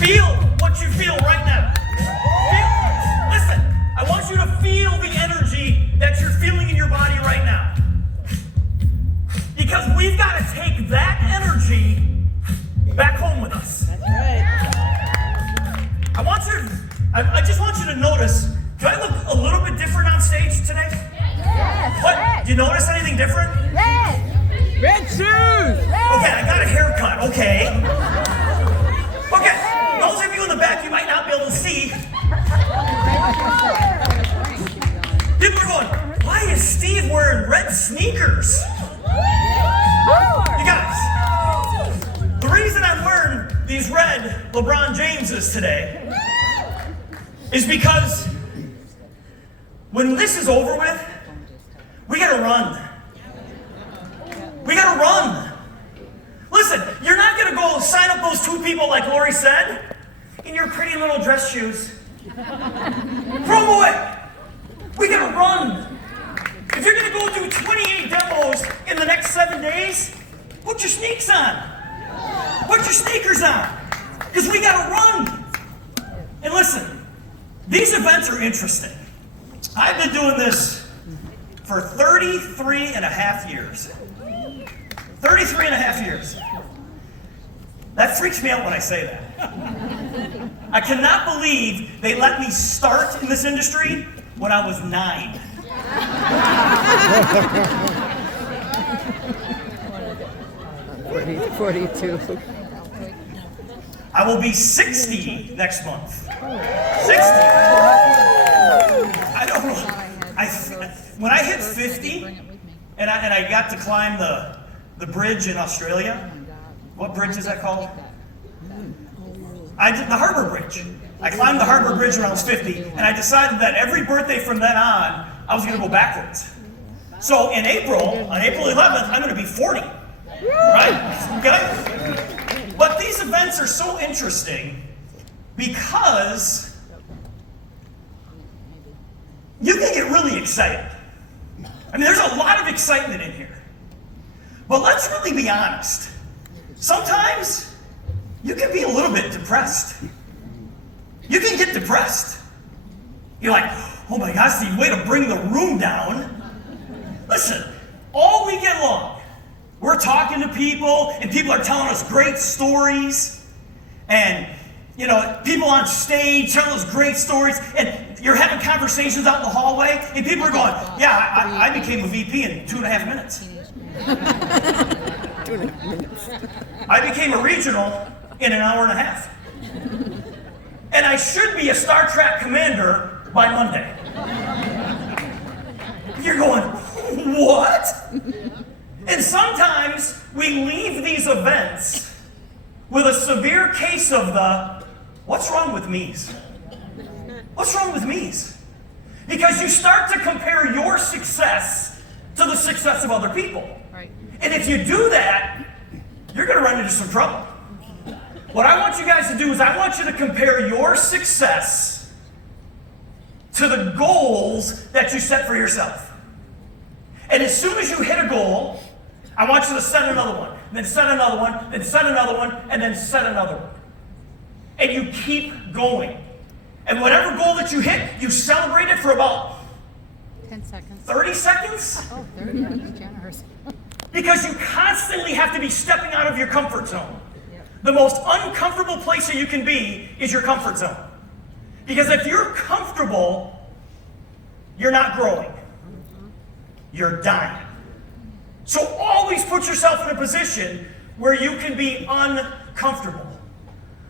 Feel what you feel right now. Listen, I want you to feel the energy that you're feeling in your body right now. Because we've got to take that energy back home with us. That's right. I just want you to notice, do I look a little bit different on stage today? Yes. What? Yes. Do you notice anything different? Yes. Red shoes! Okay, I got a haircut, okay. Okay, those of you in the back, you might not be able to see. People are going, why is Steve wearing red sneakers? You guys, the reason I'm wearing these red LeBron Jameses today is because when this is over with, we gotta run. We gotta run. Listen, you're not gonna go sign up those 2 people like Lori said in your pretty little dress shoes. Throw them away. We gotta run. If you're gonna go do 28 demos in the next 7 days, put your sneaks on. Put your sneakers on. Because we gotta run. And listen, these events are interesting. I've been doing this for 33 and a half years. 33 and a half years. That freaks me out when I say that. I cannot believe they let me start in this industry when I was 9. 42. I will be 60 next month. 60. I don't know. When I hit 50, and I got to climb the bridge in Australia. What bridge is that called? I did the Harbor Bridge. I climbed the Harbor Bridge when I was 50, and I decided that every birthday from then on, I was going to go backwards. So on April 11th, I'm going to be 40. Right? Okay? But these events are so interesting because you can get really excited. I mean, there's a lot of excitement in here. But let's really be honest. Sometimes you can be a little bit depressed. You can get depressed. You're like, oh my gosh, Steve, way to bring the room down. Listen, all weekend long, we're talking to people, and people are telling us great stories. And, you know, people on stage telling us great stories. And you're having conversations out in the hallway, and people are going, yeah, I became a VP in 2.5 minutes. 2.5 minutes. I became a regional in an hour and a half. And I should be a Star Trek commander by Monday. You're going, what? And sometimes we leave these events with a severe case of the, what's wrong with me's? What's wrong with me's? Because you start to compare your success to the success of other people. Right. And if you do that, you're going to run into some trouble. What I want you guys to do is I want you to compare your success to the goals that you set for yourself. And as soon as you hit a goal, I want you to set another one, then set another one, then set another one, and then set another one. And you keep going. And whatever goal that you hit, you celebrate it for about 10 seconds. 30 seconds. Oh, 30, that's generous. Because you constantly have to be stepping out of your comfort zone. The most uncomfortable place that you can be is your comfort zone. Because if you're comfortable, you're not growing. You're dying. So always put yourself in a position where you can be uncomfortable.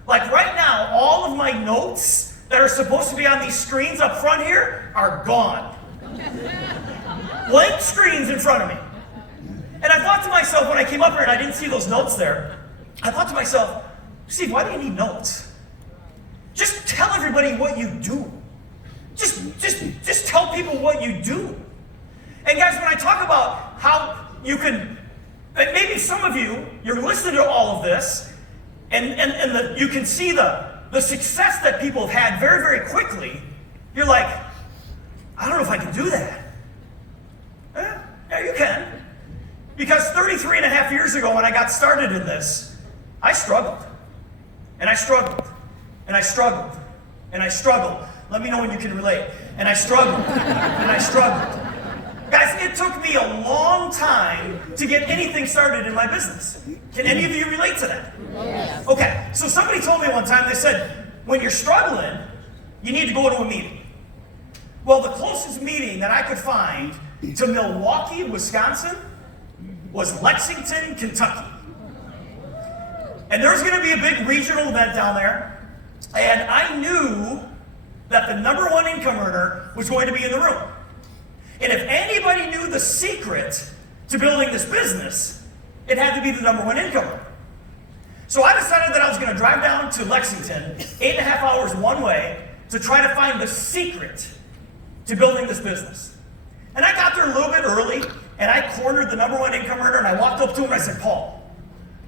Like right now, all of my notes that are supposed to be on these screens up front here are gone. Blank screens in front of me. And I thought to myself when I came up here and I didn't see those notes there, I thought to myself, Steve, why do you need notes? Just tell everybody what you do. Just tell people what you do. And guys, when I talk about how you can, maybe some of you, you're listening to all of this, and you can see the success that people have had very, very quickly. You're like, I don't know if I can do that. Yeah, you can. Because 33 and a half years ago when I got started in this, I struggled. And I struggled. and I struggled, and I struggled. Let me know when you can relate. And I struggled, and I struggled. Guys, it took me a long time to get anything started in my business. Can any of you relate to that? Yes. Okay, so somebody told me one time, they said, when you're struggling, you need to go to a meeting. Well, the closest meeting that I could find to Milwaukee, Wisconsin, was Lexington, Kentucky. And there's going to be a big regional event down there, and I knew that the #1 income earner was going to be in the room. And if anybody knew the secret to building this business, it had to be the #1 income earner. So I decided that I was going to drive down to Lexington, 8.5 hours one way, to try to find the secret to building this business. And I got there a little bit early, and I cornered the #1 income earner, and I walked up to him and I said, Paul,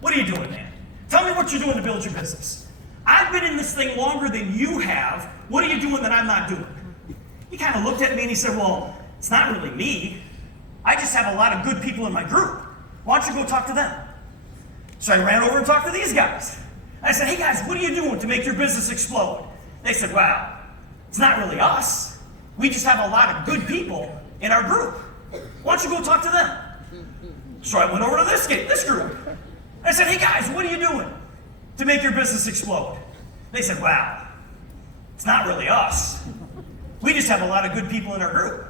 what are you doing, man? Tell me what you're doing to build your business. I've been in this thing longer than you have. What are you doing that I'm not doing? He kind of looked at me and he said, well, it's not really me. I just have a lot of good people in my group. Why don't you go talk to them? So I ran over and talked to these guys. I said, hey guys, what are you doing to make your business explode? They said, wow, it's not really us. We just have a lot of good people in our group. Why don't you go talk to them? So I went over to this group. I said, hey guys, what are you doing to make your business explode? They said, wow, it's not really us. We just have a lot of good people in our group.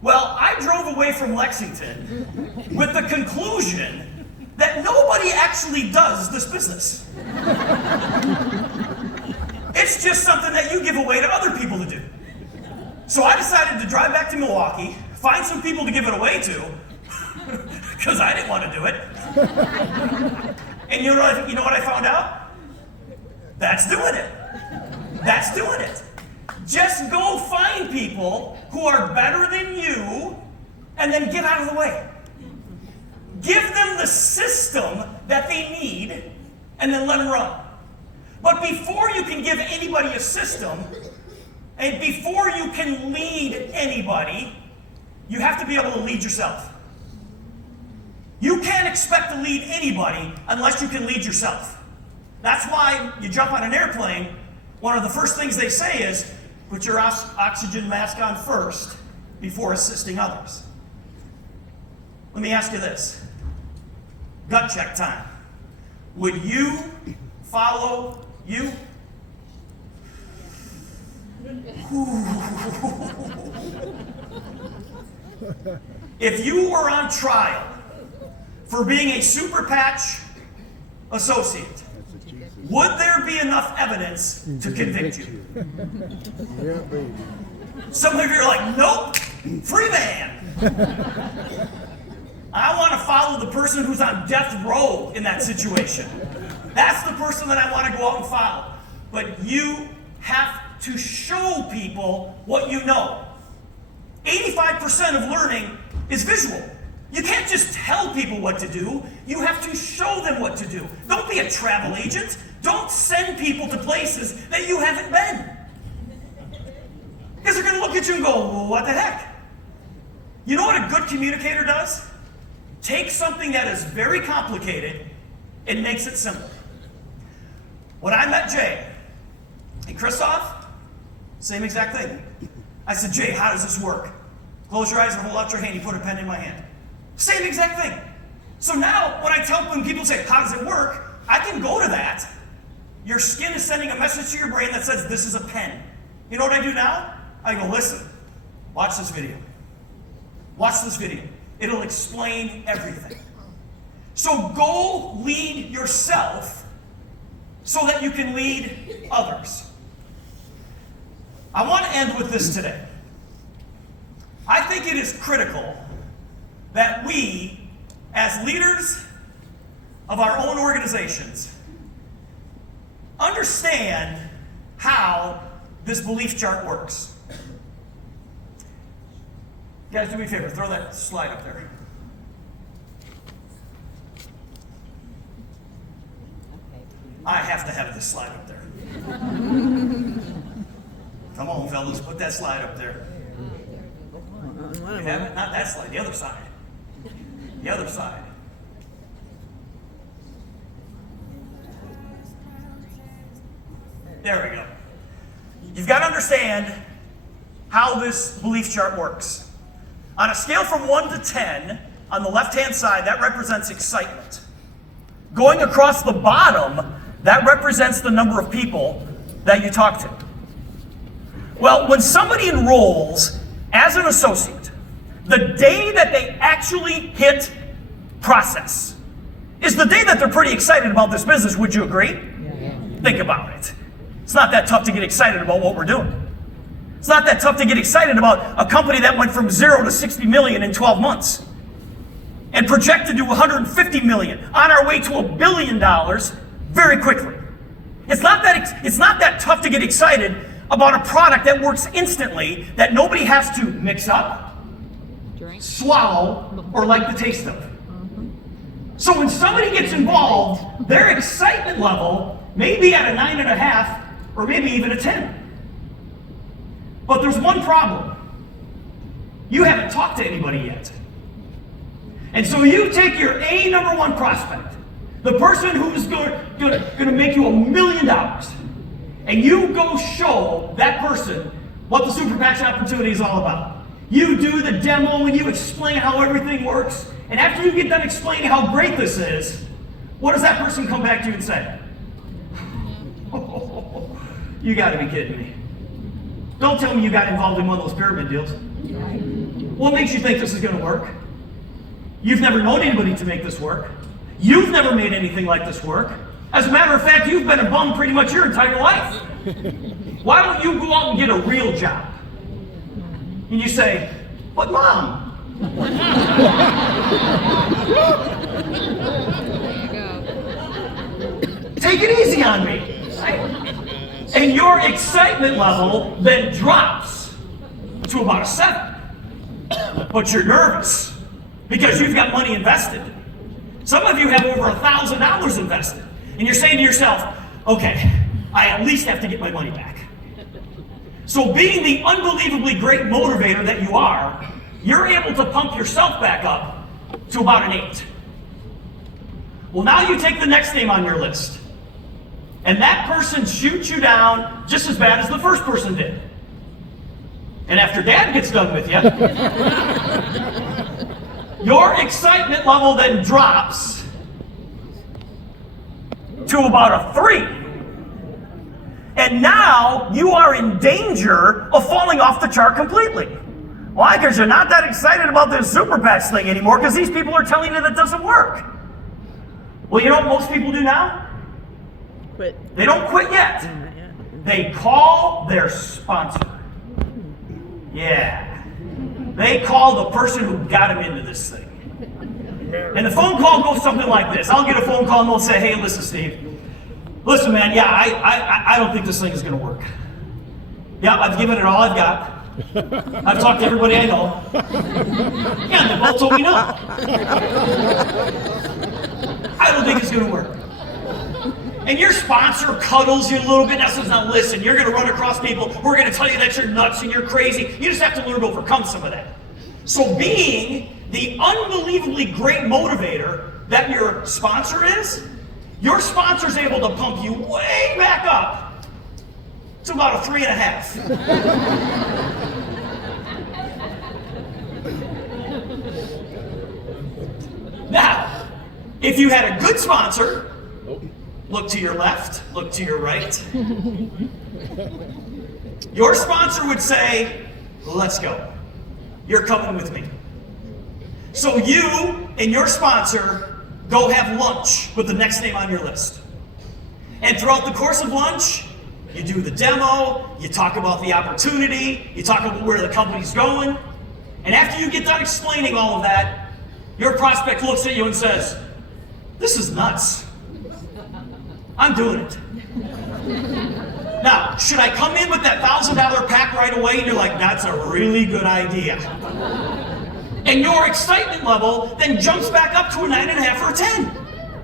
Well, I drove away from Lexington with the conclusion that nobody actually does this business. It's just something that you give away to other people to do. So I decided to drive back to Milwaukee, find some people to give it away to, because I didn't want to do it. And you know what I found out? That's doing it. That's doing it. Just go find people who are better than you and then get out of the way. Give them the system that they need and then let them run. But before you can give anybody a system, and before you can lead anybody, you have to be able to lead yourself. You can't expect to lead anybody unless you can lead yourself. That's why you jump on an airplane, one of the first things they say is, put your oxygen mask on first before assisting others. Let me ask you this. Gut check time. Would you follow you? If you were on trial for being a super patch associate, would there be enough evidence to convict you? Yeah, baby. Some of you are like, nope, free man. I want to follow the person who's on death row in that situation. That's the person that I want to go out and follow. But you have to show people what you know. 85% of learning is visual. You can't just tell people what to do. You have to show them what to do. Don't be a travel agent. Don't send people to places that you haven't been. Because they're going to look at you and go, well, what the heck? You know what a good communicator does? Take something that is very complicated and makes it simple. When I met Jay and Christoph, same exact thing. I said, Jay, how does this work? Close your eyes and hold out your hand. You put a pen in my hand. Same exact thing. So now, when people say, how does it work? I can go to that. Your skin is sending a message to your brain that says, this is a pen. You know what I do now? I go, listen, watch this video. Watch this video. It'll explain everything. So go lead yourself so that you can lead others. I want to end with this today. I think it is critical that we, as leaders of our own organizations, understand how this belief chart works. Guys, do me a favor, throw that slide up there. I have to have this slide up there. Come on, fellas, put that slide up there. You have it? Not that slide, the other side. The other side. There we go. You've got to understand how this belief chart works. On a scale from 1 to 10, on the left-hand side, that represents excitement. Going across the bottom, that represents the number of people that you talk to. Well, when somebody enrolls as an associate, the day that they actually hit process is the day that they're pretty excited about this business. Would you agree? Yeah. Think about it. It's not that tough to get excited about what we're doing. It's not that tough to get excited about a company that went from 0 to 60 million in 12 months and projected to 150 million, on our way to $1 billion very quickly. It's not that tough to get excited about a product that works instantly, that nobody has to mix up, drink, swallow, or like the taste of. So when somebody gets involved, their excitement level may be at a 9.5 or maybe even a 10. But there's one problem. You haven't talked to anybody yet. And so you take your number one prospect, the person who's going to make you $1 million, and you go show that person what the super patch opportunity is all about. You do the demo and you explain how everything works. And after you get done explaining how great this is, what does that person come back to you and say? Oh, you got to be kidding me. Don't tell me you got involved in one of those pyramid deals. What makes you think this is going to work? You've never known anybody to make this work. You've never made anything like this work. As a matter of fact, you've been a bum pretty much your entire life. Why don't you go out and get a real job? And you say, but Mom. Take it easy on me. And your excitement level then drops to about a 7. But you're nervous because you've got money invested. Some of you have over $1,000 invested. And you're saying to yourself, okay, I at least have to get my money back. So being the unbelievably great motivator that you are, you're able to pump yourself back up to about an 8. Well, now you take the next name on your list. And that person shoots you down just as bad as the first person did. And after Dad gets done with you, your excitement level then drops to about a 3. And now you are in danger of falling off the chart completely. Why? Because you're not that excited about this super patch thing anymore because these people are telling you that it doesn't work. Well, you know what most people do now? Quit. They don't quit yet. They call their sponsor. Yeah. They call the person who got him into this thing. And the phone call goes something like this. I'll get a phone call and they'll say, hey, listen, Steve. Listen, man, yeah, I don't think this thing is going to work. Yeah, I've given it all I've got. I've talked to everybody I know. Yeah, and they both told me no. I don't think it's going to work. And your sponsor cuddles you a little bit and says, now listen, you're going to run across people who are going to tell you that you're nuts and you're crazy. You just have to learn to overcome some of that. So being the unbelievably great motivator that your sponsor is, your sponsor's able to pump you way back up to about a 3.5. Now, if you had a good sponsor, look to your left, look to your right. Your sponsor would say, let's go. You're coming with me. So you and your sponsor go have lunch with the next name on your list. And throughout the course of lunch, you do the demo, you talk about the opportunity, you talk about where the company's going. And after you get done explaining all of that, your prospect looks at you and says, this is nuts. I'm doing it. Now, should I come in with that $1,000 pack right away? And you're like, that's a really good idea. And your excitement level then jumps back up to a 9.5 or a 10.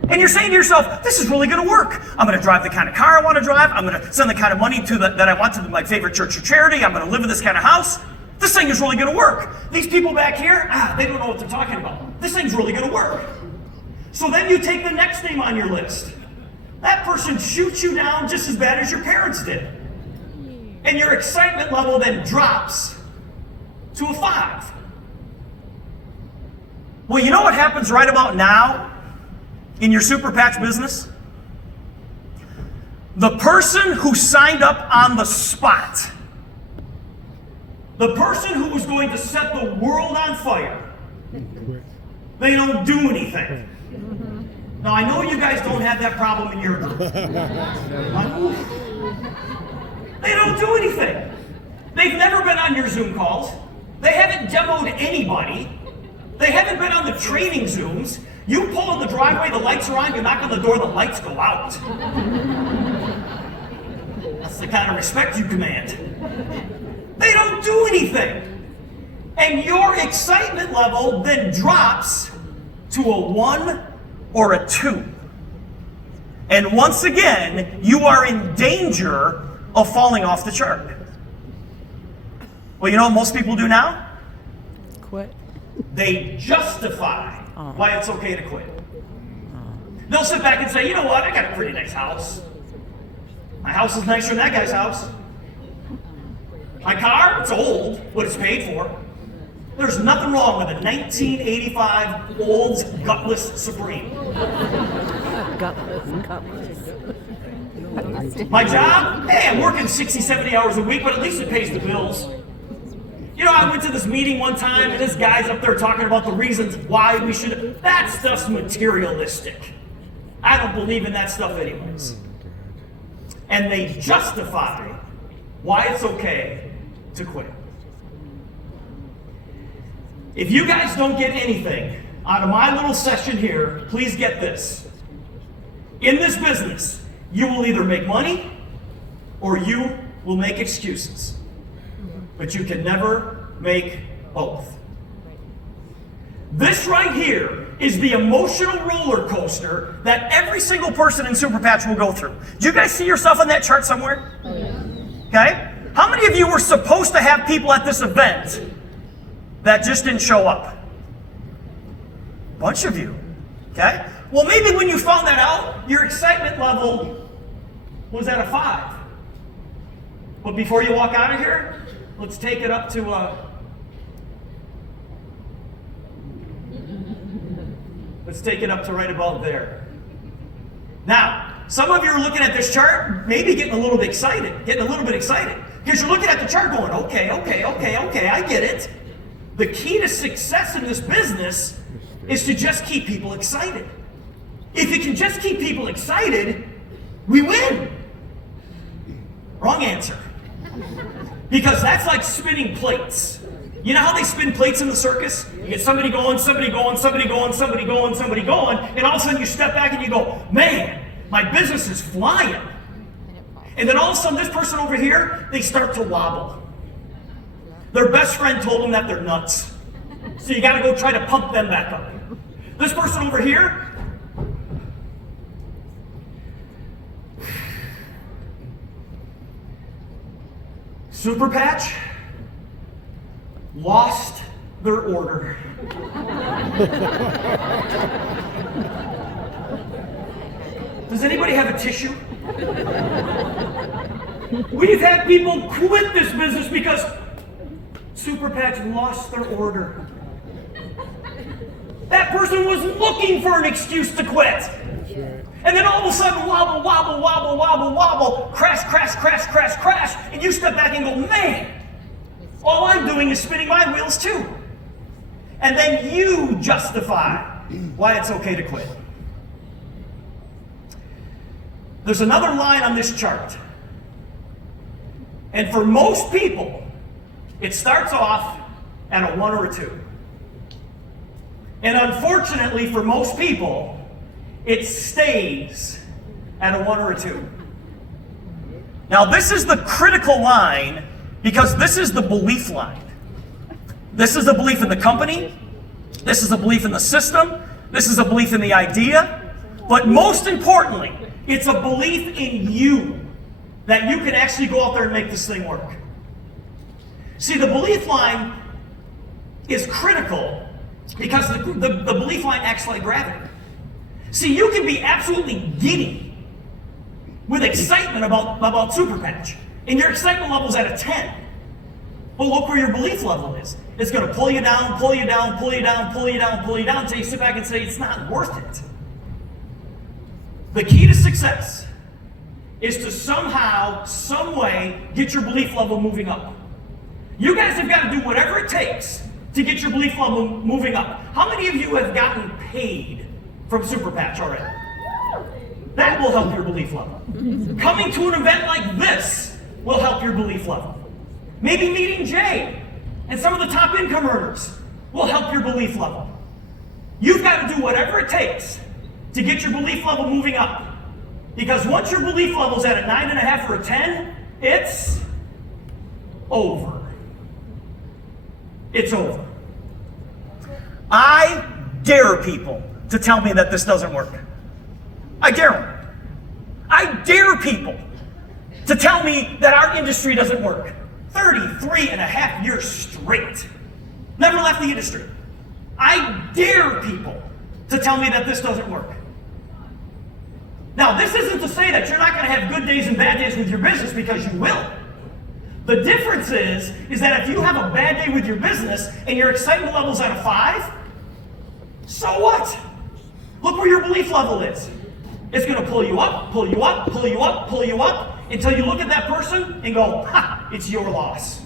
And you're saying to yourself, this is really going to work. I'm going to drive the kind of car I want to drive. I'm going to send the kind of money that I want to my favorite church or charity. I'm going to live in this kind of house. This thing is really going to work. These people back here, they don't know what they're talking about. This thing's really going to work. So then you take the next name on your list. that person shoots you down just as bad as your parents did. And your excitement level then drops to a 5. Well, you know what happens right about now in your super patch business? The person who signed up on the spot, the person who was going to set the world on fire, they don't do anything. Now, I know you guys don't have that problem in your group. They don't do anything. They've never been on your Zoom calls. They haven't demoed anybody. They haven't been on the training Zooms. You pull in the driveway, the lights are on, you knock on the door, the lights go out. That's the kind of respect you command. They don't do anything. And your excitement level then drops to a 1 or a 2. And once again, you are in danger of falling off the chart. Well, you know what most people do now? Quit. They justify why it's okay to quit. They'll sit back and say, you know what, I got a pretty nice house. My house is nicer than that guy's house. My car, it's old, but it's paid for. There's nothing wrong with a 1985 Olds Gutless Supreme. My job? Hey, I'm working 60, 70 hours a week, but at least it pays the bills. You know, I went to this meeting one time, and this guy's up there talking about the reasons why we should. That stuff's materialistic. I don't believe in that stuff anyways. And they justify why it's okay to quit. If you guys don't get anything out of my little session here, please get this. In this business, you will either make money or you will make excuses. But you can never make both. This right here is the emotional roller coaster that every single person in Super Patch will go through. Do you guys see yourself on that chart somewhere? Okay? How many of you were supposed to have people at this event that just didn't show up? A bunch of you. Okay? Well, maybe when you found that out, your excitement level was at a 5. But before you walk out of here, let's take it up to right about there. Now, some of you are looking at this chart, maybe getting a little bit excited, because you're looking at the chart going, okay, I get it. The key to success in this business is to just keep people excited. If you can just keep people excited, we win. Wrong answer. Because that's like spinning plates. You know how they spin plates in the circus? You get somebody going, and all of a sudden you step back and you go, man, my business is flying. And then all of a sudden this person over here, they start to wobble. Their best friend told them that they're nuts. So you gotta go try to pump them back up. This person over here, Super Patch lost their order. Does anybody have a tissue? We've had people quit this business because Super Patch lost their order. That person was looking for an excuse to quit. And then all of a sudden, wobble, crash, and you step back and go, man, all I'm doing is spinning my wheels too. And then you justify why it's okay to quit. There's another line on this chart. And for most people, it starts off at a 1 or a 2. And unfortunately for most people, it stays at a 1 or a 2. Now this is the critical line because this is the belief line. This is a belief in the company. This is a belief in the system. This is a belief in the idea. But most importantly, it's a belief in you that you can actually go out there and make this thing work. See, the belief line is critical because the belief line acts like gravity. See, you can be absolutely giddy with excitement about Super Patch, and your excitement level's at a 10. Well, look where your belief level is. It's going to pull you down, pull you down, pull you down, pull you down, pull you down, until you sit back and say, it's not worth it. The key to success is to somehow, some way, get your belief level moving up. You guys have got to do whatever it takes to get your belief level moving up. How many of you have gotten paid from Super Patch already? That will help your belief level. Coming to an event like this will help your belief level. Maybe meeting Jay and some of the top income earners will help your belief level. You've got to do whatever it takes to get your belief level moving up. Because once your belief level's at a 9.5 or a 10, it's over. It's over. I dare people to tell me that this doesn't work. I dare them. I dare people to tell me that our industry doesn't work. 33 and a half years straight. Never left the industry. I dare people to tell me that this doesn't work. Now, this isn't to say that you're not going to have good days and bad days with your business, because you will. The difference is that if you have a bad day with your business and your excitement level's at a 5, so what? Look where your belief level is. It's going to pull you up, pull you up, pull you up, pull you up, until you look at that person and go, ha, it's your loss.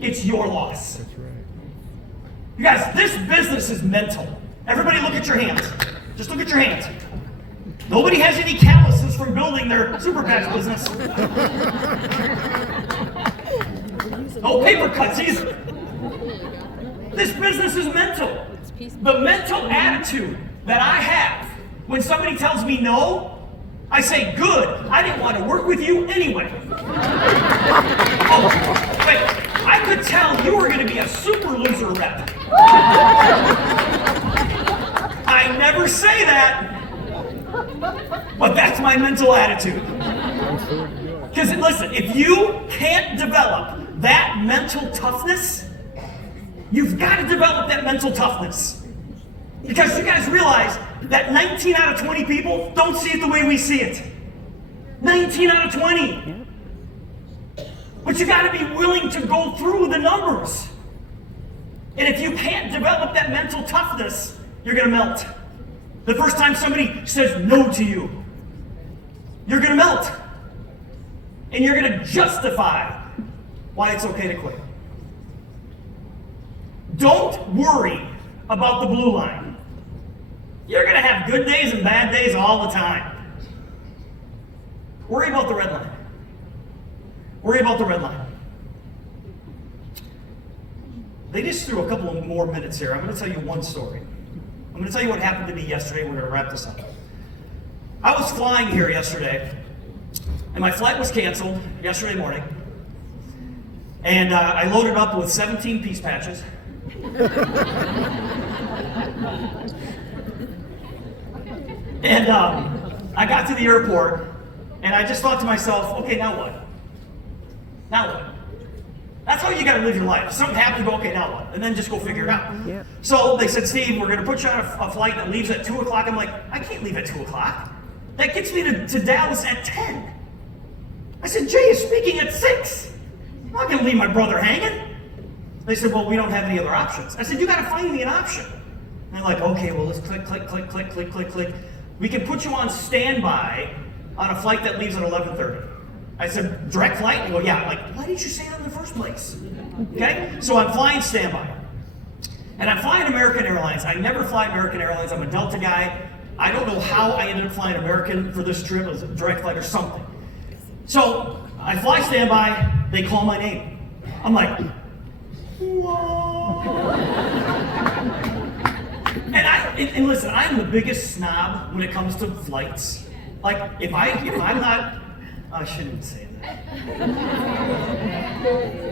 It's your loss. You guys, this business is mental. Everybody look at your hands. Just look at your hands. Nobody has any calluses from building their Super Patch business. No paper cuts either. This business is mental. The mental attitude that I have when somebody tells me no, I say, good, I didn't want to work with you anyway. Oh, wait, I could tell you were going to be a super loser rep. I never say that, but that's my mental attitude. Because listen, if you can't develop that mental toughness, you've got to develop that mental toughness. Because you guys realize that 19 out of 20 people don't see it the way we see it. 19 out of 20. But you got to be willing to go through the numbers. And if you can't develop that mental toughness, you're going to melt. The first time somebody says no to you, you're going to melt. And you're going to justify why it's okay to quit. Don't worry about the blue line. You're going to have good days and bad days all the time. Worry about the red line. Worry about the red line. They just threw a couple of more minutes here. I'm going to tell you one story. I'm going to tell you what happened to me yesterday. We're going to wrap this up. I was flying here yesterday, and my flight was canceled yesterday morning. And I loaded up with 17 piece patches. And I got to the airport, and I just thought to myself, okay, now what? Now what? That's how you got to live your life. If something happens, go, okay, now what? And then just go figure it out. Yeah. So they said, Steve, we're going to put you on a flight that leaves at 2 o'clock. I'm like, I can't leave at 2 o'clock. That gets me to Dallas at 10. I said, Jay is speaking at 6. I'm not going to leave my brother hanging. They said, well, we don't have any other options. I said, you got to find me an option. And they're like, okay, well, let's click, click, click, click, click, click, click. We can put you on standby on a flight that leaves at 11:30. I said, direct flight? And they go, yeah. I'm like, why didn't you say that in the first place? Okay, so I'm flying standby. And I'm flying American Airlines. I never fly American Airlines. I'm a Delta guy. I don't know how I ended up flying American for this trip. It was a direct flight or something. So I fly standby. They call my name. I'm like, whoa. And listen, I'm the biggest snob when it comes to flights. Like, if I'm not, I shouldn't say that.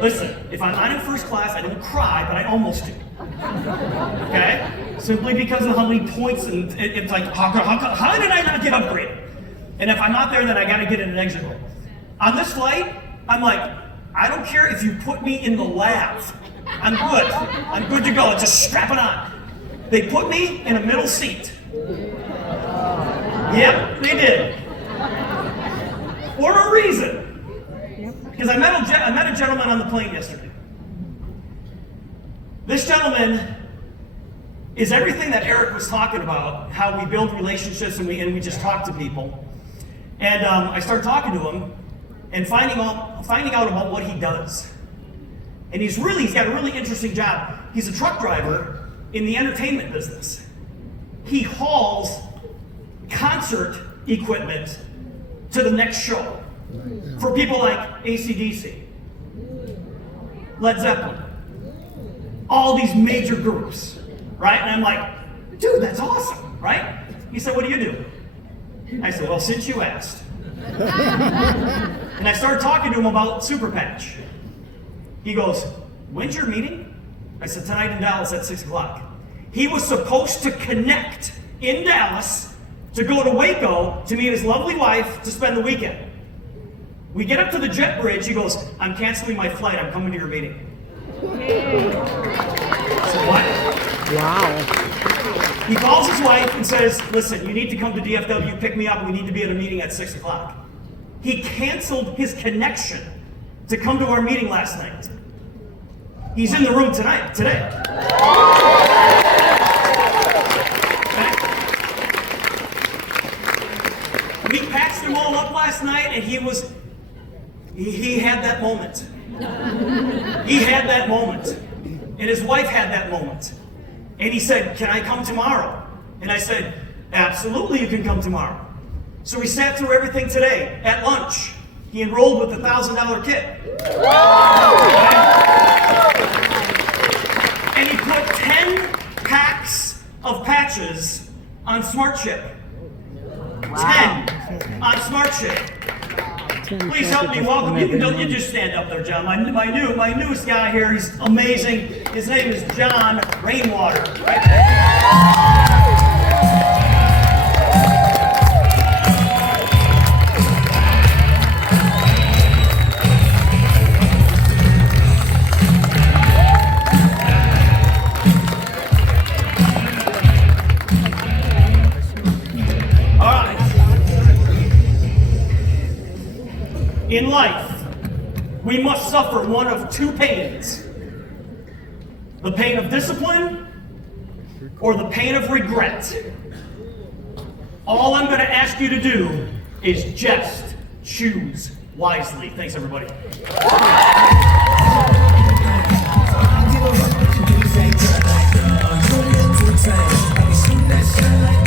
Listen, if I'm not in first class, I don't cry, but I almost do. Okay? Simply because of how many points, and it's like, how did I not get upgraded? And if I'm not there, then I gotta get in an exit row. On this flight, I'm like, I don't care if you put me in the lab. I'm good. I'm good to go. Just strap it on. They put me in a middle seat. Yep, they did. for a reason. Because I met a gentleman on the plane yesterday. This gentleman is everything that Eric was talking about, how we build relationships and we just talk to people. And I started talking to him and finding out about what he does. And he's got a really interesting job. He's a truck driver in the entertainment business. He hauls concert equipment to the next show for people like AC/DC, Led Zeppelin, all these major groups, right? And I'm like, dude, that's awesome, right? He said, what do you do? I said, well, since you asked. And I started talking to him about Super Patch. He goes, when's your meeting? I said, tonight in Dallas at 6 o'clock. He was supposed to connect in Dallas to go to Waco to meet his lovely wife to spend the weekend. We get up to the jet bridge, he goes, I'm canceling my flight, I'm coming to your meeting. I said, what? Wow. He calls his wife and says, listen, you need to come to DFW, pick me up, we need to be at a meeting at 6 o'clock. He canceled his connection to come to our meeting last night. He's in the room today. We patched them all up last night and he had that moment. He had that moment. And his wife had that moment. And he said, can I come tomorrow? And I said, absolutely you can come tomorrow. So we sat through everything today. At lunch, he enrolled with the $1,000 kit. And he put 10 packs of patches on Smart Chip. 10 on Smart Chip. Please help me welcome. You just stand up there, John. My newest guy here. He's amazing. His name is John Rainwater. In life, we must suffer one of two pains. The pain of discipline or the pain of regret. All I'm going to ask you to do is just choose wisely. Thanks, everybody. That shine like